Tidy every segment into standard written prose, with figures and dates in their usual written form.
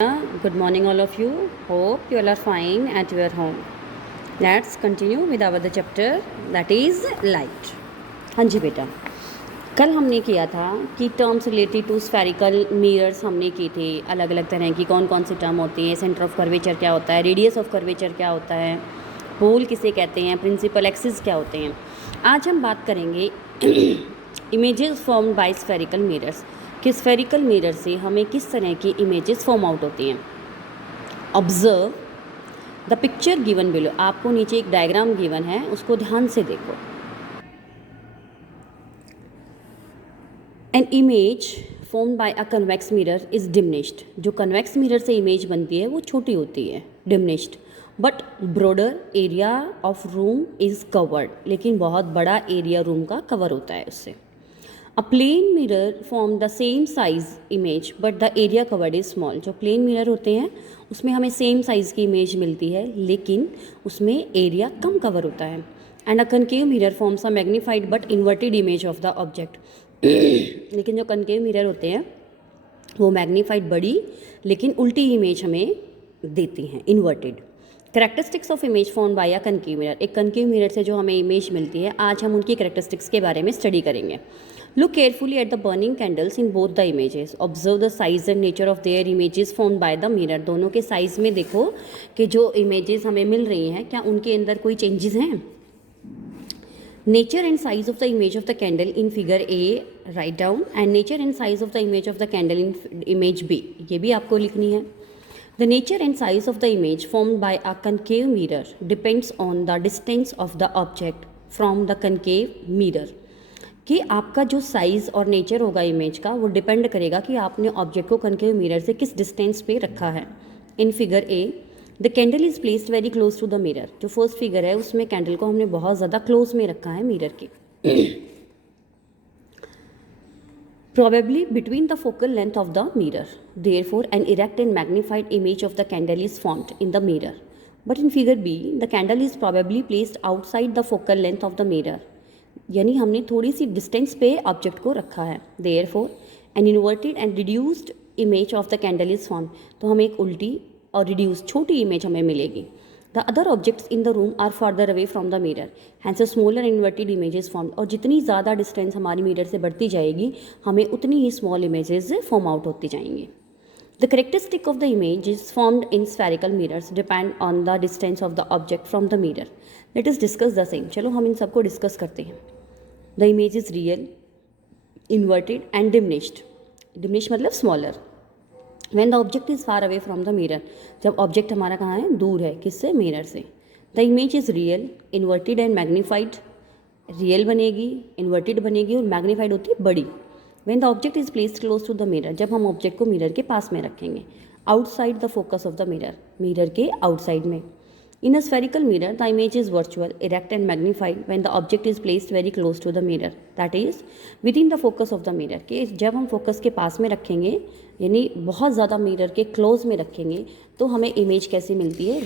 Good morning, all of you. Hope you all are fine at your home. Let's continue with our the chapter that is light. हाँ जी बेटा, कल हमने किया था कि terms related to spherical mirrors हमने की थी। अलग अलग तरह की कौन कौन सी टर्म होती है, सेंटर ऑफ कर्वेचर क्या होता है, रेडियस ऑफ कर्वेचर क्या होता है, पोल किसे कहते हैं, प्रिंसिपल एक्सिस क्या होते हैं। आज हम बात करेंगे images formed bye spherical mirrors कि स्फेरिकल मिरर से हमें किस तरह की इमेजेस फॉर्म आउट होती हैं। Observe the picture given below. आपको नीचे एक डायग्राम गिवन है, उसको ध्यान से देखो। An image formed by a convex mirror is diminished. जो कन्वेक्स मिरर से इमेज बनती है वो छोटी होती है, diminished, but broader area of room is covered. लेकिन बहुत बड़ा एरिया रूम का कवर होता है उससे। A plane mirror form the same size image but the area covered is small. जो प्लेन मिरर होते हैं उसमें हमें सेम साइज़ की इमेज मिलती है लेकिन उसमें एरिया कम कवर होता है। And a concave mirror forms a magnified but inverted image of the object. लेकिन जो कनकेव मिरर होते हैं वो मैग्नीफाइड बड़ी लेकिन उल्टी इमेज हमें देती हैं, inverted. Characteristics of image form by a concave mirror. एक कनकेव मिरर से जो हमें इमेज मिलती है, आज हम उनकी करेक्टरिस्टिक्स के बारे में स्टडी करेंगे। Look carefully at the burning candles in both the images. Observe the size and nature of their images formed by the mirror. दोनों के साइज़ में देखो कि जो इमेजेस हमें मिल रही हैं क्या उनके अंदर कोई चेंजेस हैं। Nature and size of the image of the candle in figure A write down and nature and size of the image of the candle in image B, ये भी आपको लिखनी है। The nature and size of the image formed by a concave mirror depends on the distance of the object from the concave mirror. कि आपका जो size और nature होगा इमेज का वो डिपेंड करेगा कि आपने ऑब्जेक्ट को कनकेव मिरर से किस डिस्टेंस पे रखा है। In figure A the candle is placed very close to the mirror. जो फर्स्ट फिगर है उसमें कैंडल को हमने बहुत ज़्यादा क्लोज में रखा है मिरर के। Probably between the focal length of the mirror. Therefore, an erect and magnified image of the candle is formed in the mirror. But in figure B, the candle is probably placed outside the focal length of the mirror. यानी हमने थोड़ी सी distance पे object को रखा है। Therefore, an inverted and reduced image of the candle is formed. तो हमें एक उल्टी और रिड्यूस छोटी इमेज हमें मिलेगी। The other objects in the room are farther away from the mirror. Hence a smaller inverted image is formed. और जितनी ज़्यादा डिस्टेंस हमारी मिरर से बढ़ती जाएगी हमें उतनी ही स्मॉल इमेजेस फॉर्म आउट होती जाएंगी। The characteristic of the image is formed in spherical mirrors depend on the distance of the object from the mirror. Let us discuss the same. चलो हम इन सबको डिस्कस करते हैं। The image is real, inverted and diminished. Diminished मतलब smaller. When the object is far away from the mirror, जब object हमारा कहाँ है, दूर है, किससे, मिरर से। The image is real, inverted and magnified. Real बनेगी, इन्वर्टेड बनेगी और मैग्नीफाइड होती है बड़ी। When the object is placed close to the mirror, जब हम ऑब्जेक्ट को मिरर के पास में रखेंगे। Outside the focus of the mirror, mirror के आउटसाइड में। In a spherical mirror, the image is virtual, erect and magnified when the object is placed very close to the mirror, that is, within the focus of the mirror. कि जब हम focus के पास में रखेंगे यानी बहुत ज़्यादा मिरर के क्लोज में रखेंगे तो हमें इमेज कैसी मिलती है,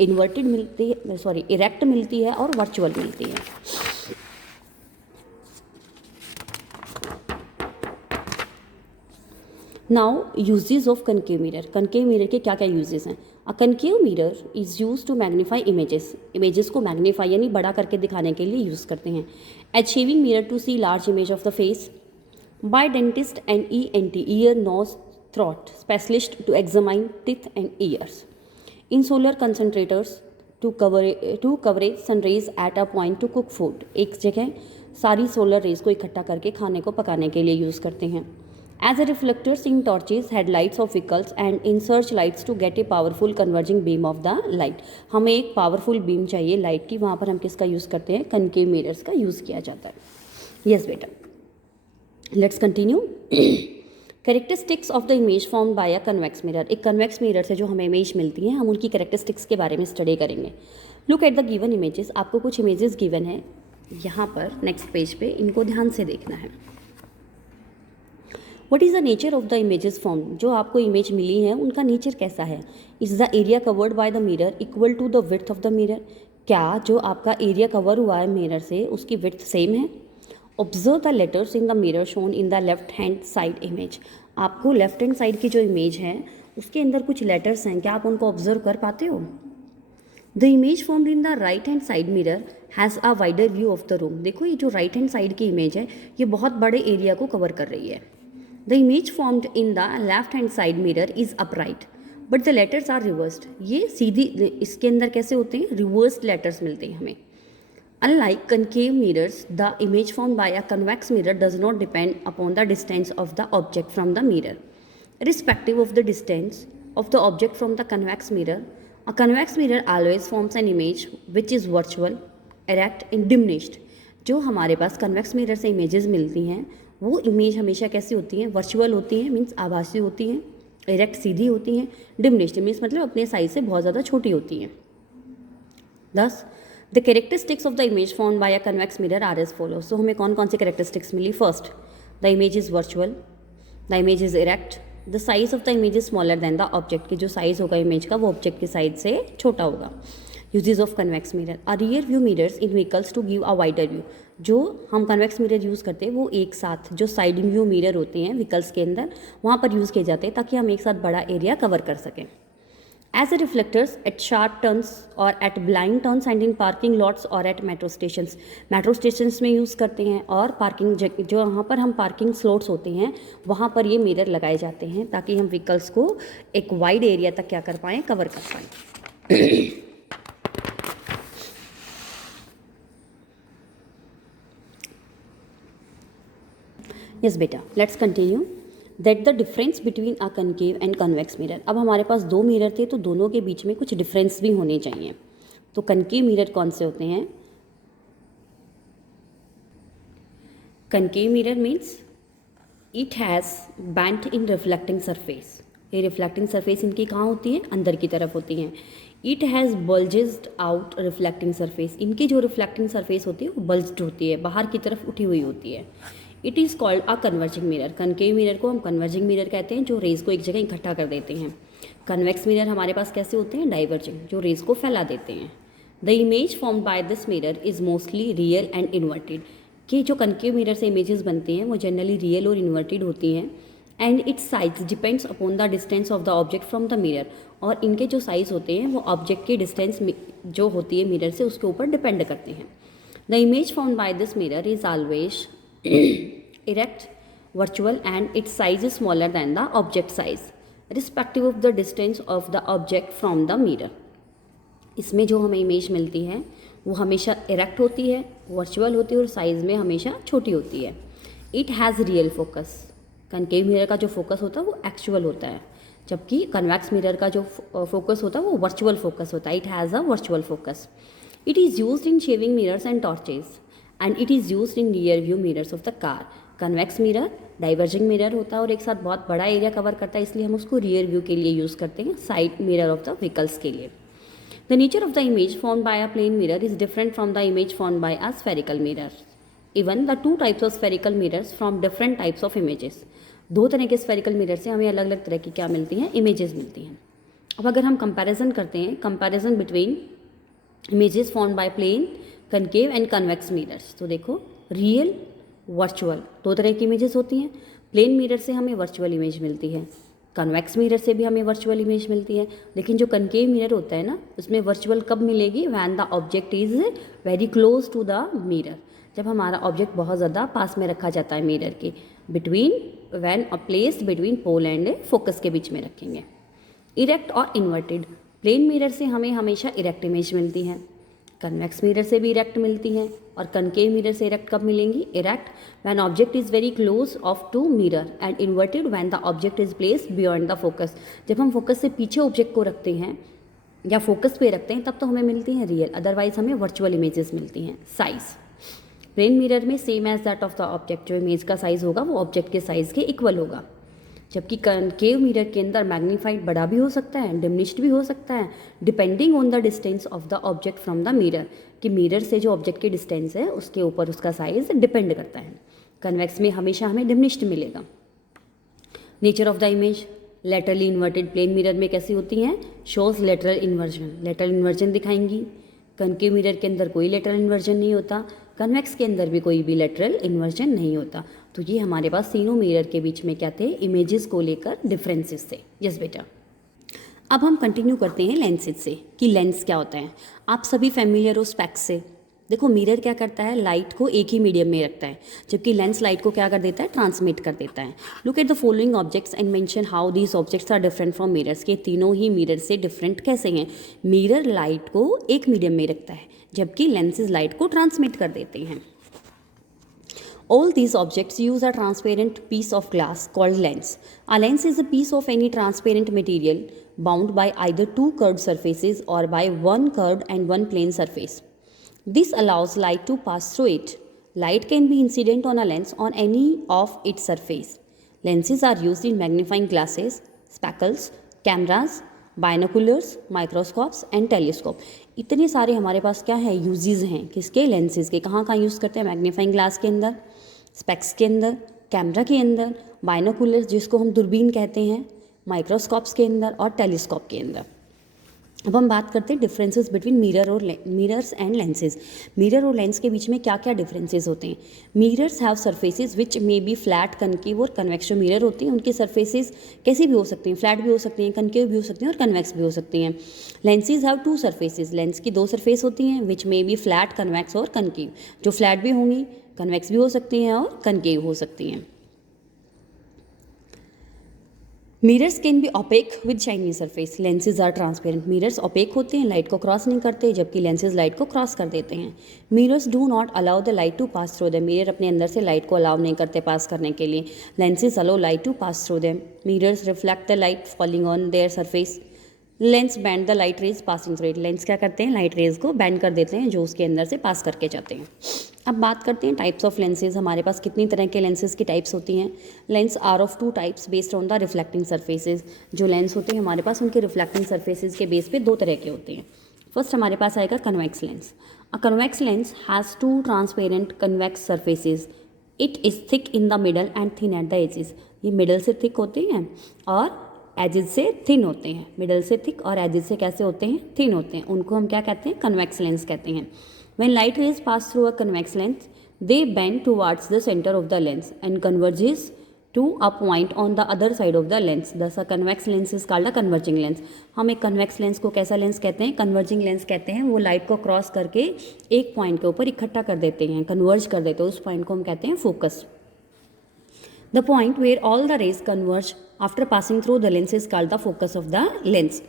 इन्वर्टेड मिलती है, सॉरी इरेक्ट मिलती है और वर्चुअल मिलती है। Now uses of concave mirror. Concave mirror के क्या क्या यूजेस हैं। A concave mirror is use to magnify images. Images को मैग्नीफाई यानी बड़ा करके दिखाने के लिए यूज़ करते हैं। Achieving mirror to see large image of the face. By dentist and ENT, ear nose throat specialist to examine teeth and ears. In solar concentrators to coverage sunrays at a point to cook food. एक जगह सारी solar raise को इकट्ठा करके खाने को पकाने के लिए यूज़ करते हैं। As a reflectors in torches, headlights of vehicles and in searchlights to get a powerful converging beam of the light. हमें एक पावरफुल बीम चाहिए लाइट की, वहाँ पर हम किसका यूज़ करते हैं, कनकेव मिरर्स का यूज़ किया जाता है। यस बेटा, let's continue. Characteristics of the image formed by a convex mirror. एक कन्वेक्स मिरर से जो हमें इमेज मिलती है हम उनकी कैरेक्टरिस्टिक्स के बारे में स्टडी करेंगे। Look at the given images. आपको कुछ इमेजेस गिवन है यहाँ पर नेक्स्ट पेज पे, इनको ध्यान से देखना है। What is the nature of the images form. जो आपको इमेज मिली है उनका नेचर कैसा है। Is the area covered by the mirror equal to the width of the mirror. क्या जो आपका एरिया कवर हुआ है मिरर से उसकी विड्थ सेम है। Observe the letters in the mirror shown in the left hand side image. आपको left hand side की जो इमेज है उसके अंदर कुछ लेटर्स हैं, क्या आप उनको ऑब्जर्व कर पाते हो? The image formed in the right hand side mirror has a wider view of the room. देखो ये जो राइट हैंड साइड की इमेज है ये बहुत बड़े एरिया को कवर कर रही है। The image formed in the left hand side mirror is upright but the letters are reversed. ये सीधी, इसके अंदर कैसे होते हैं? रिवर्स्ड लेटर्स मिलते हैं हमें। Unlike concave mirrors, the image formed by a convex mirror does not depend upon the distance of the object from the mirror. Irrespective of the distance of the object from the convex mirror, a convex mirror always forms an image which is virtual, erect and diminished. जो हमारे पास convex mirror से images मिलती हैं वो image हमेशा कैसी होती हैं? वर्चुअल होती हैं, मीन्स आभासी होती हैं, इरेक्ट सीधी होती हैं, डिमिनिश्ड मीन्स मतलब अपने साइज से बहुत ज़्यादा छोटी होती हैं। Thus, the characteristics of the image formed by a convex mirror are as follows. So हमें कौन कौन सी characteristics milli? First, the image is virtual, the image is erect, the size of the image is smaller than the object. कि जो size होगा image का वो object के size से छोटा होगा। Uses of convex mirror, a rear view mirrors in vehicles to give a wider view. जो हम convex mirror यूज़ करते हैं वो एक साथ जो side view mirror होते हैं vehicles के अंदर वहाँ पर यूज़ किए जाते हैं ताकि हम एक साथ बड़ा एरिया कवर कर सकें। As a reflectors at sharp turns or at blind turns and in parking lots or at metro stations. Metro stations में यूज़ करते हैं और पार्किंग जो वहाँ पर हम पार्किंग स्लॉट्स होते हैं वहाँ पर ये मिरर लगाए जाते हैं ताकि हम व्हीकल्स को एक वाइड एरिया तक क्या कर पाएँ? कवर कर पाएँ। यस बेटा, let's continue. That the difference between a concave and convex mirror. अब हमारे पास दो मिरर थे तो दोनों के बीच में कुछ डिफरेंस भी होने चाहिए। तो कनकेव मिरर कौन से होते हैं? Concave mirror means it has bent in reflecting surface. ये रिफ्लेक्टिंग सरफेस इनकी कहाँ होती है? अंदर की तरफ होती हैं। It has bulged out reflecting surface. इनकी जो रिफ्लेक्टिंग सरफेस होती है वो बल्ज्ड होती है, बाहर की तरफ उठी हुई होती है। It is called a converging mirror. Concave mirror को हम कन्वर्जिंग मिरर कहते हैं जो रेज को एक जगह इकट्ठा कर देते हैं। कन्वेक्स मिरर हमारे पास कैसे होते हैं? डाइवर्जिंग, जो रेज को फैला देते हैं। The image formed by this mirror is mostly real and inverted. कि जो कनकेव मिरर से इमेजेस बनती हैं वो जनरली रियल और इन्वर्टेड होती हैं। And it's size depends upon the distance of the object from the mirror. और इनके जो साइज़ होते हैं वो ऑब्जेक्ट की डिस्टेंस जो होती है मिरर से उसके ऊपर डिपेंड करते हैं। The image formed by this mirror is always erect, virtual and its size is smaller than the object size respective of the distance of the object from the mirror. इसमें जो हमें image मिलती है वो हमेशा erect होती है, virtual होती है और साइज़ में हमेशा छोटी होती है। It has real focus. Concave mirror का जो फोकस होता है वो एक्चुअल होता है, जबकि कन्वेक्स मिरर का जो फोकस होता है वो वर्चुअल फोकस होता है। It has a virtual focus. It is used in shaving mirrors and torches and it is used in rear view mirrors of the car. Convex mirror diverging mirror होता है और एक साथ बहुत बड़ा एरिया कवर करता है, इसलिए हम उसको रियर व्यू के लिए यूज़ करते हैं, side mirror of the vehicles के लिए। The nature of the image formed by a plane mirror is different from the image formed by a spherical mirror. Even the two types of spherical mirrors from different types of images. दो तरह के spherical mirror से हमें अलग अलग तरह की क्या मिलती हैं? इमेजेस मिलती हैं। अब अगर हम कंपैरिजन करते हैं, comparison between images formed by plane, concave and convex mirrors, तो देखो रियल, वर्चुअल दो तरह की इमेजेस होती हैं। प्लेन मिरर से हमें वर्चुअल इमेज मिलती है, कन्वेक्स मिरर से भी हमें वर्चुअल इमेज मिलती है। लेकिन जो कनकेव मिरर होता है ना उसमें वर्चुअल कब मिलेगी? When the object is very close to the mirror. जब हमारा ऑब्जेक्ट बहुत ज़्यादा पास में रखा जाता है मिरर के, between when placed between pole and focus के बीच में रखेंगे। इरेक्ट और इन्वर्टेड। प्लेन मिरर से हमें हमेशा इरेक्ट इमेज मिलती है, कन्वेक्स मिरर से भी इरेक्ट मिलती हैं। और कनकेव मिरर से इरेक्ट कब मिलेंगी? Erect when object is very close of to mirror and inverted when the object is placed beyond the focus. जब हम फोकस से पीछे ऑब्जेक्ट को रखते हैं या फोकस पे रखते हैं तब तो हमें मिलती हैं रियल, अदरवाइज हमें वर्चुअल इमेजेस मिलती हैं। साइज़ प्लेन मिरर में same as that of the object, जो इमेज का साइज़ होगा वो ऑब्जेक्ट के साइज़ के इक्वल होगा। जबकि कनकेव मिरर के अंदर मैग्नीफाइड बड़ा भी हो सकता है, डिमिनिश्ड भी हो सकता है, depending on the distance of the object from the mirror, कि मिरर से जो ऑब्जेक्ट की डिस्टेंस है उसके ऊपर उसका साइज डिपेंड करता है। कन्वेक्स में हमेशा हमें डिमिनिश्ड मिलेगा। Nature of the image laterally inverted plane mirror में कैसी होती हैं? Shows lateral inversion, lateral inversion दिखाएंगी। कनकेव मिरर के अंदर कोई लेटरल इन्वर्जन नहीं होता, कन्वेक्स के अंदर भी कोई भी लेटरल इन्वर्जन नहीं होता। तो ये हमारे पास तीनों मिरर के बीच में क्या थे? इमेजेस को लेकर डिफरेंसेस थे। यस बेटा। अब हम कंटिन्यू करते हैं लेंसेज से कि लेंस क्या होता है। आप सभी फैमिलियर हो स्पेक्स से। देखो मिरर क्या करता है, लाइट को एक ही मीडियम में रखता है, जबकि लेंस लाइट को क्या कर देता है, ट्रांसमिट कर देता है। Look at the following objects and mention how these objects are different from mirrors, के तीनों ही मिरर से डिफरेंट कैसे हैं। मिरर लाइट को एक मीडियम में रखता है, जबकि लेंसेज लाइट को ट्रांसमिट कर देते हैं। All these objects use a transparent piece of glass called lens. A lens is a piece of any transparent material bound by either two curved surfaces or by one curved and one plane surface. This allows light to pass through it. Light can be incident on a lens on any of its surface. Lenses are used in magnifying glasses, speckles, cameras, binoculars, microscopes and telescope. इतने सारे हमारे पास क्या है, uses हैं किसके, lenses के। कहाँ कहाँ यूज़ करते हैं, मैग्नीफाइंग ग्लास के अंदर, स्पेक्स के अंदर, कैमरा के अंदर, बायनोकुलर्स जिसको हम दूरबीन कहते हैं, माइक्रोस्कोप्स के अंदर और टेलीस्कोप के अंदर। अब हम बात करते हैं differences between mirrors and lenses. Mirror और लेंस के बीच में क्या क्या डिफरेंसेस होते हैं। Mirrors have surfaces which may be flat, concave और कन्वेक्स। जो मिरर होती हैं उनकी सरफेसेस कैसी भी हो सकती हैं, फ्लैट भी हो सकती हैं, कनकेव भी हो सकती हैं और कन्वेक्स भी हो सकती हैं। Lenses have to surfaces, lens की दो सरफेस होती हैं, विच मे बी फ्लैट, कन्वेक्स और कनकेव। जो फ्लैट भी होंगी, कन्वेक्स भी हो सकती हैं और कनकेव हो सकती हैं। Mirrors can be opaque with shiny surface, lenses are transparent. Mirrors opaque होते हैं, लाइट को क्रॉस नहीं करते, जबकि लेंसेज लाइट को क्रॉस कर देते हैं। Mirrors do not allow the light to pass through them, mirror अपने अंदर से लाइट को अलाउ नहीं करते पास करने के लिए। Lenses allow light to pass through them. Mirrors reflect the light falling on their surface. Lens bend the light rays passing through it, lens क्या करते हैं, लाइट रेज को बैंड कर देते हैं जो उसके अंदर से पास करके जाते हैं। अब बात करते हैं टाइप्स ऑफ लेंसेज। हमारे पास कितनी तरह के लेंसेज की टाइप्स होती हैं। Lens are of two types based on the reflecting surfaces. जो लेंस होते हैं हमारे पास उनके रिफ्लेक्टिंग सरफेसेज के बेस पे दो तरह के होते हैं। फर्स्ट हमारे पास आएगा convex lens. A convex lens has two transparent convex surfaces. It is thick in the middle and thin at the edges, ये मिडल से थिक होते हैं और एजेस से थिन होते हैं। मिडल से थिक और एजेस से कैसे होते हैं, थिन होते हैं। उनको हम क्या कहते हैं, कन्वेक्स लेंस कहते हैं। When light rays pass through a convex lens, they bend towards the center of the lens and converges to a point on the other side of the lens. Thus, a convex lens is called a converging lens. हम एक convex lens को कैसा lens कहते हैं, converging lens कहते हैं। वो light को क्रॉस करके एक पॉइंट के ऊपर इकट्ठा कर देते हैं, कन्वर्ज कर देते हैं। उस पॉइंट को हम कहते हैं focus. The point where all the rays converge after passing through the lens is called the focus of the lens.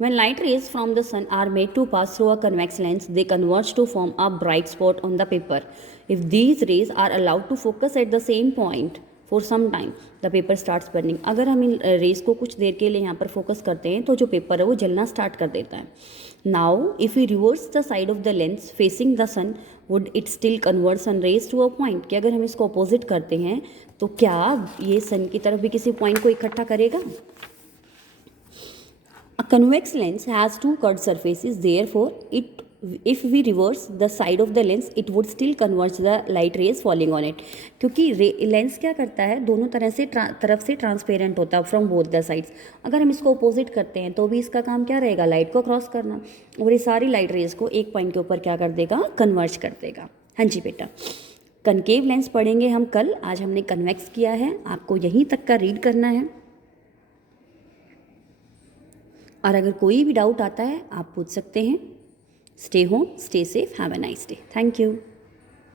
When light rays from the sun are made to pass through a convex lens, they converge to form a bright spot on the paper. If these rays are allowed to focus at the same point for some time, the paper starts burning. अगर हम in race को कुछ देर के लिए यहाँ पर focus करते हैं तो जो पेपर है वो जलना स्टार्ट कर देता है। Now, if we reverse the side of the lens facing the sun, would it still convert sun rays to a point? कि अगर हम इसको अपोजिट करते हैं तो क्या ये सन की तरफ भी किसी पॉइंट को इकट्ठा करेगा? A convex lens has two curved surfaces, therefore if we reverse the side of the lens, it would still converge the light rays falling on it. क्योंकि लेंस क्या करता है, दोनों तरफ से ट्रांसपेरेंट होता है फ्रॉम बोथ द साइड्स। अगर हम इसको अपोजिट करते हैं तो भी इसका काम क्या रहेगा, लाइट को क्रॉस करना, और ये सारी लाइट रेज को एक पॉइंट के ऊपर क्या कर देगा, कन्वर्ज कर देगा। हाँ जी बेटा, कनकेव लेंस पढ़ेंगे हम कल। आज हमने कन्वेक्स किया है, आपको यहीं तक का रीड करना है। और अगर कोई भी डाउट आता है आप पूछ सकते हैं। Stay home, stay safe, have a nice day. Thank you.